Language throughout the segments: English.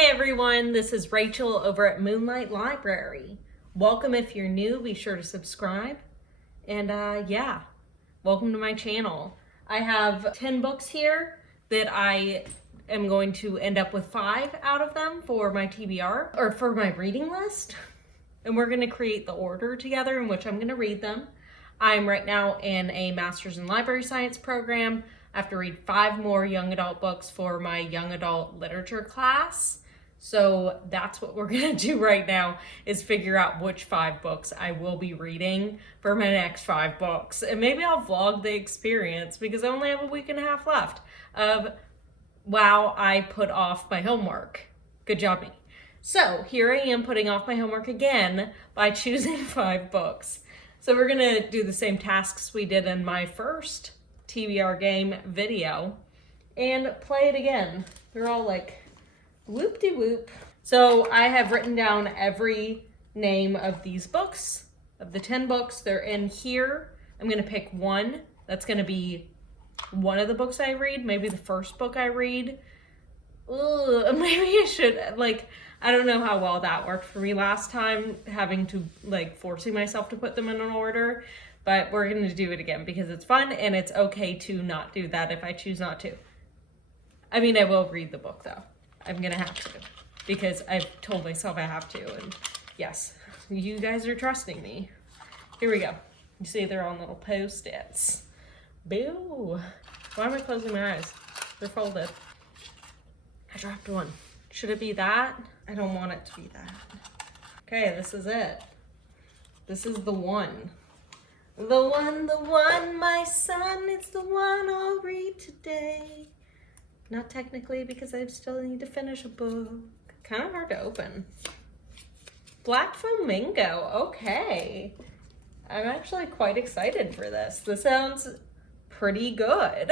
Hey everyone, this is Rachel over at Moonlight Library. Welcome if you're new, be sure to subscribe. And yeah, welcome to my channel. I have 10 books here that I am going to end up with 5 out of them for my TBR, or for my reading list. And we're gonna create the order together in which I'm gonna read them. I'm right now in a Master's in Library Science program. I have to read 5 more young adult books for my young adult literature class. So that's what we're gonna do right now, is figure out which 5 books I will be reading for my next 5 books. And maybe I'll vlog the experience because I only have a week and a half left of, wow, I put off my homework. Good job me. So here I am putting off my homework again by choosing 5 books. So we're gonna do the same tasks we did in my first TBR game video and play it again. They're all like whoop-de-whoop. So I have written down every name of these books, of the 10 books. They're in here. I'm gonna pick one. That's gonna be one of the books I read, maybe the first book I read. Ugh, maybe I should, I don't know how well that worked for me last time, having to, forcing myself to put them in an order. But we're gonna do it again because it's fun and it's okay to not do that if I choose not to. I mean, I will read the book though. I'm gonna have to because I've told myself I have to, and yes, you guys are trusting me. Here we go. You see they're on little Post-its. Boo. Why am I closing my eyes? They're folded. I dropped one. Should it be that? I don't want it to be that. Okay, this is it. This is the one. The one, my son, it's the one I'll read today. Not technically, because I still need to finish a book. Kind of hard to open. Black Flamingo, okay. I'm actually quite excited for this. This sounds pretty good.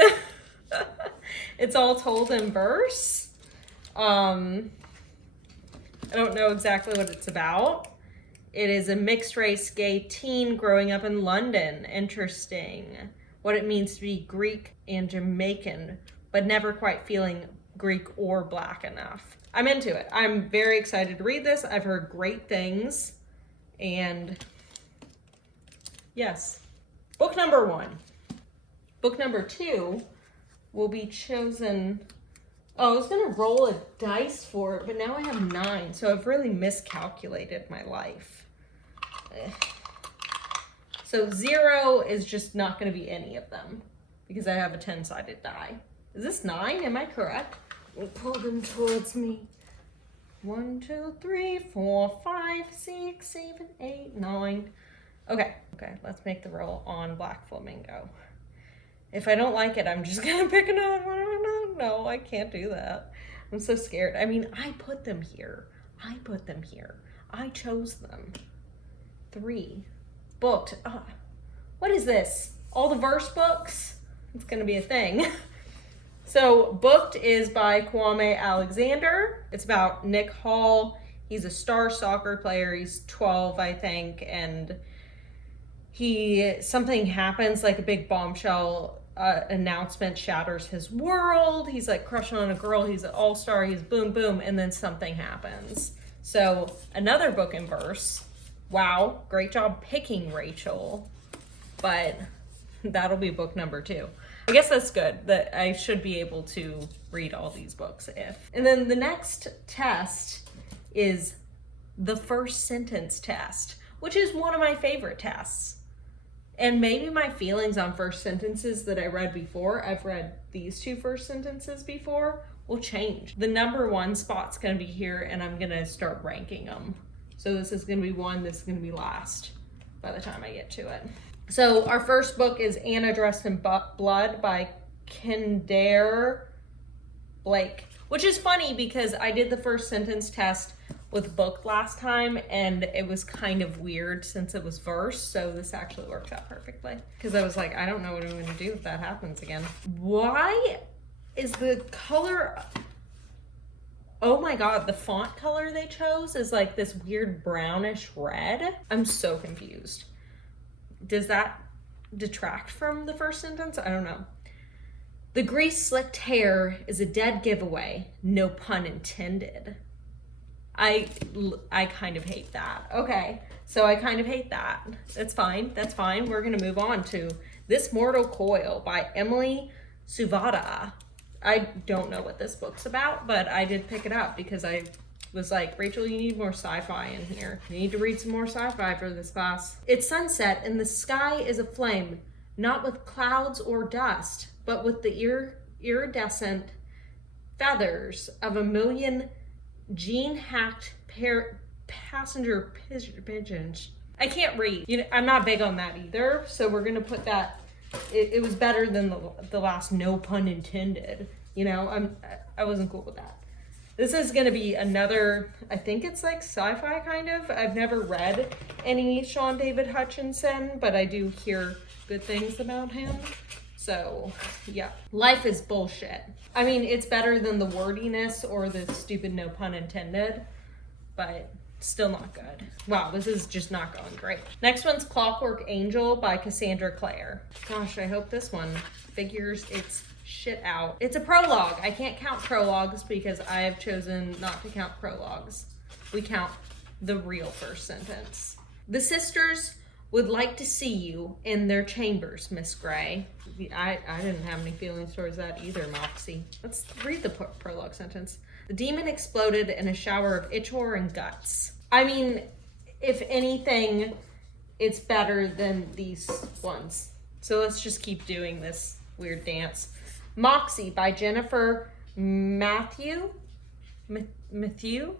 It's all told in verse. I don't know exactly what it's about. It is a mixed race gay teen growing up in London. Interesting. What it means to be Greek and Jamaican, but never quite feeling Greek or Black enough. I'm into it. I'm very excited to read this. I've heard great things. And yes, book number 1. Book number 2 will be chosen. Oh, I was gonna roll a dice for it, but now I have 9. So I've really miscalculated my life. So 0 is just not gonna be any of them because I have a 10-sided die. Is this 9? Am I correct? Pull them towards me. 1, 2, 3, 4, 5, 6, 7, 8, 9. Okay, let's make the roll on Black Flamingo. If I don't like it, I'm just gonna pick another one. No, I can't do that. I'm so scared. I mean, I put them here. I chose them. 3. Booked. What is this? All the verse books? It's gonna be a thing. So Booked is by Kwame Alexander. It's about Nick Hall. He's a star soccer player. He's 12, I think, and something happens, like a big bombshell announcement shatters his world. He's like crushing on a girl. He's an all-star. He's boom, boom, and then something happens. So another book in verse. Wow, great job picking, Rachel. But that'll be book number 2. I guess that's good, that I should be able to read all these books if. And then the next test is the first sentence test, which is one of my favorite tests. And maybe my feelings on first sentences that I read before, I've read these 2 first sentences before, will change. The number 1 spot's gonna be here and I'm gonna start ranking them. So this is gonna be 1, this is gonna be last by the time I get to it. So our first book is Anna Dressed in Blood by Kendare Blake, which is funny because I did the first sentence test with Booked last time and it was kind of weird since it was verse, so this actually works out perfectly. Because I was like, I don't know what I'm gonna do if that happens again. Why is the color, oh my God, the font color they chose is like this weird brownish red. I'm so confused. Does that detract from the first sentence? I don't know. The grease-slicked hair is a dead giveaway, no pun intended. I kind of hate that. Okay, so I kind of hate that. That's fine. That's fine. We're going to move on to This Mortal Coil by Emily Suvada. I don't know what this book's about, but I did pick it up because I was like, Rachel, you need more sci-fi in here. You need to read some more sci-fi for this class. It's sunset and the sky is aflame, not with clouds or dust, but with the iridescent feathers of a million gene-hacked passenger pigeons. I can't read. You know, I'm not big on that either, so we're gonna put that. It was better than the last, no pun intended. You know, I wasn't cool with that. This is gonna be another, I think it's like sci-fi kind of. I've never read any Shaun David Hutchinson, but I do hear good things about him. So yeah, life is bullshit. I mean, it's better than the wordiness or the stupid no pun intended, but still not good. Wow, this is just not going great. Next one's Clockwork Angel by Cassandra Clare. Gosh, I hope this one figures its shit out. It's a prologue. I can't count prologues because I have chosen not to count prologues. We count the real first sentence. The sisters would like to see you in their chambers, Miss Gray. I didn't have any feelings towards that either, Moxie. Let's read the prologue sentence. The demon exploded in a shower of ichor and guts. I mean, if anything, it's better than these ones. So let's just keep doing this weird dance. Moxie by Jennifer Mathieu? Mathieu?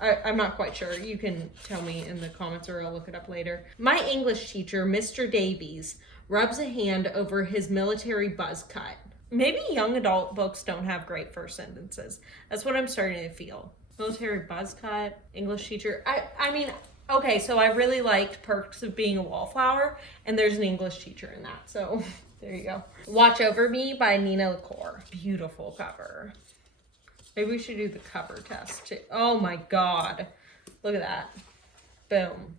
I'm not quite sure. You can tell me in the comments or I'll look it up later. My English teacher, Mr. Davies, rubs a hand over his military buzz cut. Maybe young adult books don't have great first sentences. That's what I'm starting to feel. Military buzz cut, English teacher. I mean, okay, so I really liked Perks of Being a Wallflower, and there's an English teacher in that. So there you go. Watch Over Me by Nina LaCour. Beautiful cover. Maybe we should do the cover test too. Oh my God. Look at that. Boom.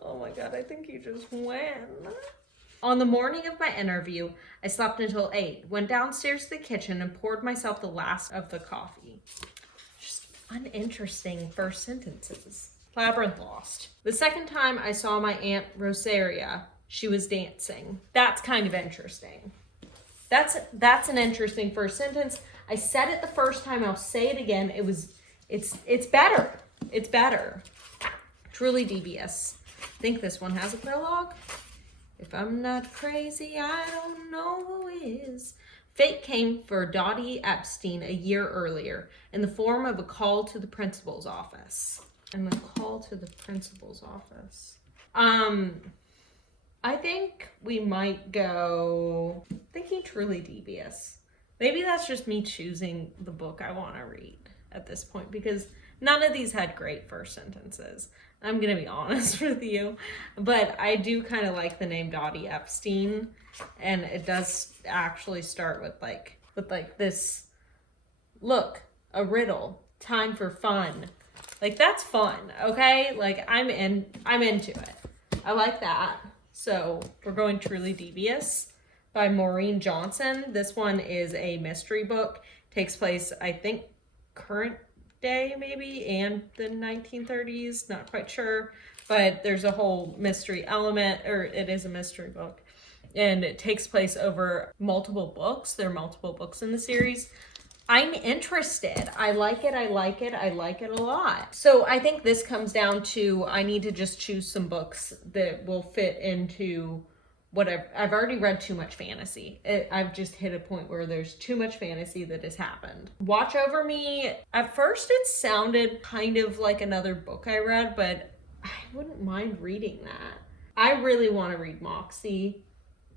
Oh my God, I think you just win. On the morning of my interview, I slept until 8, went downstairs to the kitchen and poured myself the last of the coffee. Just uninteresting first sentences. Labyrinth lost. The second time I saw my Aunt Rosaria, she was dancing. That's kind of interesting. That's an interesting first sentence. I said it the first time, I'll say it again. It's better. It's better. Truly devious. I think this one has a prologue. If I'm not crazy, I don't know who is. Fate came for Dottie Epstein a year earlier in the form of a call to the principal's office. And the call to the principal's office. I think we might go thinking Truly Devious. Maybe that's just me choosing the book I want to read at this point because none of these had great first sentences. I'm going to be honest with you, but I do kind of like the name Dottie Epstein, and it does actually start with like this, look, a riddle, time for fun. Like that's fun, okay? Like I'm into it. I like that. So we're going Truly Devious by Maureen Johnson. This one is a mystery book. Takes place, I think, current day maybe, and the 1930s, not quite sure. But there's a whole mystery element, or it is a mystery book. And it takes place over multiple books. There are multiple books in the series. I'm interested. I like it. I like it. I like it a lot. So I think this comes down to I need to just choose some books that will fit into whatever. I've already read too much fantasy. I've just hit a point where there's too much fantasy that has happened. Watch Over Me. At first it sounded kind of like another book I read, but I wouldn't mind reading that. I really want to read Moxie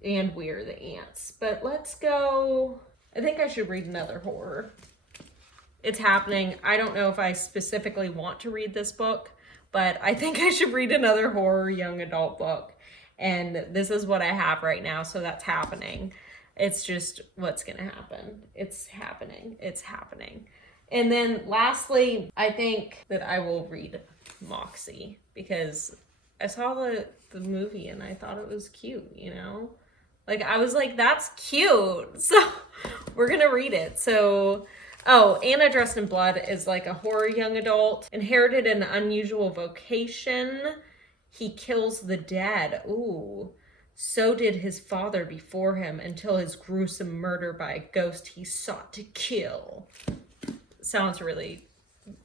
and We're the Ants, but let's go. I think I should read another horror. It's happening. I don't know if I specifically want to read this book, but I think I should read another horror young adult book. And this is what I have right now, so that's happening. It's just what's going to happen. It's happening. It's happening. And then lastly, I think that I will read Moxie because I saw the movie and I thought it was cute, you know? Like, I was like, that's cute. So we're going to read it. So Oh, Anna Dressed in Blood is like a horror young adult. Inherited an unusual vocation. He kills the dead. Ooh. So did his father before him until his gruesome murder by a ghost he sought to kill. Sounds really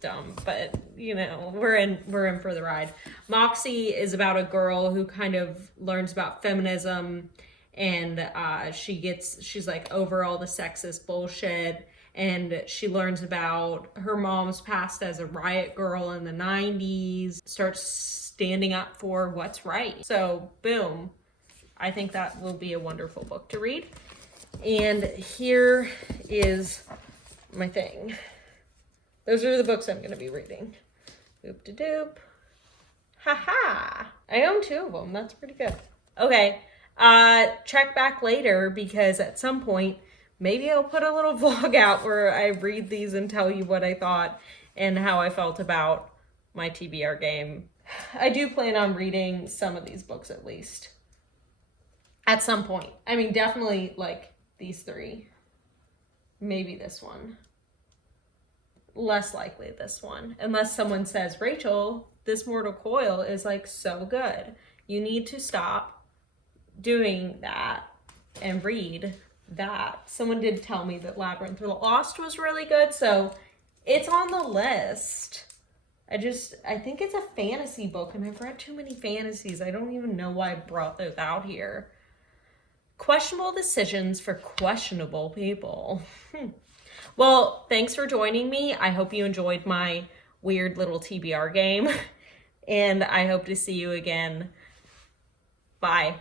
dumb, but you know, we're in for the ride. Moxie is about a girl who kind of learns about feminism, and she's like over all the sexist bullshit, and she learns about her mom's past as a riot girl in the 90s, starts standing up for what's right. So boom, I think that will be a wonderful book to read. And here is my thing. Those are the books I'm going to be reading. Doop-de-doop. Ha-ha! I own 2 of them. That's pretty good. Okay. Check back later, because at some point, maybe I'll put a little vlog out where I read these and tell you what I thought and how I felt about my TBR game. I do plan on reading some of these books at least. At some point. I mean, definitely like these 3. Maybe this one. Less likely this one. Unless someone says, Rachel, this Mortal Coil is like so good. You need to stop doing that and read that. Someone did tell me that Labyrinth or Lost was really good, so it's on the list. I think it's a fantasy book, and I've read too many fantasies. I don't even know why I brought those out here. Questionable decisions for questionable people. Well, thanks for joining me. I hope you enjoyed my weird little TBR game, and I hope to see you again. Bye.